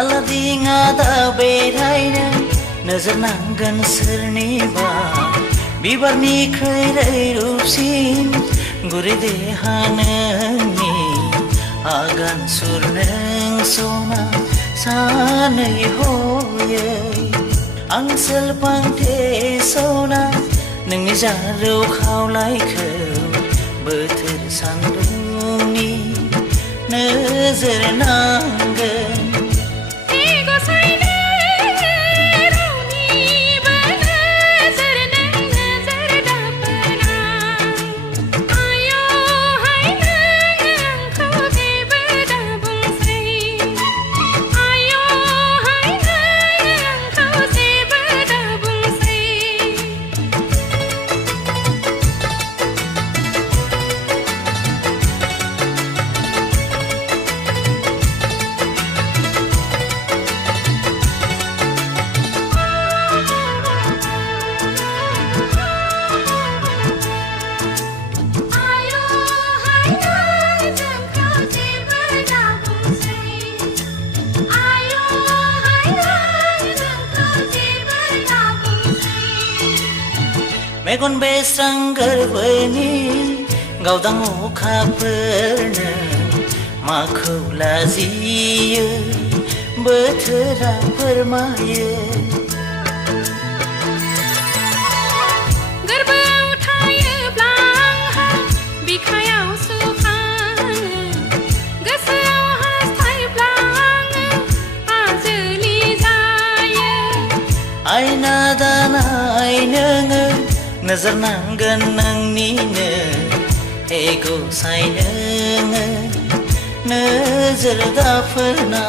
आलादि ngada बेरायनो नोजोर नांगोन सोरनिबा बिबारनि खैरै रुपसिन गुरै देहा नोंनि आगान सुर नों सना सानै हयै आं सेलफांथे सना नोंनि जारौ खावलायखौ बोथोर सान्दुंनि नोजोर नांगोन मेगन बेस्रां गोरबोनि गावदां अखाफोरनो माखौ लाजियो बोथोरा फोरमायो गोरबोआव थायोब्ला आंहा बिखायाव सुखाङो गोसोआव हास्थायब्ला आङो आजोलि जायो आयना दानाय नोङो नोजोर नांगोन नोंनिनो एगौ साय नोङो नोजोर दाफोरना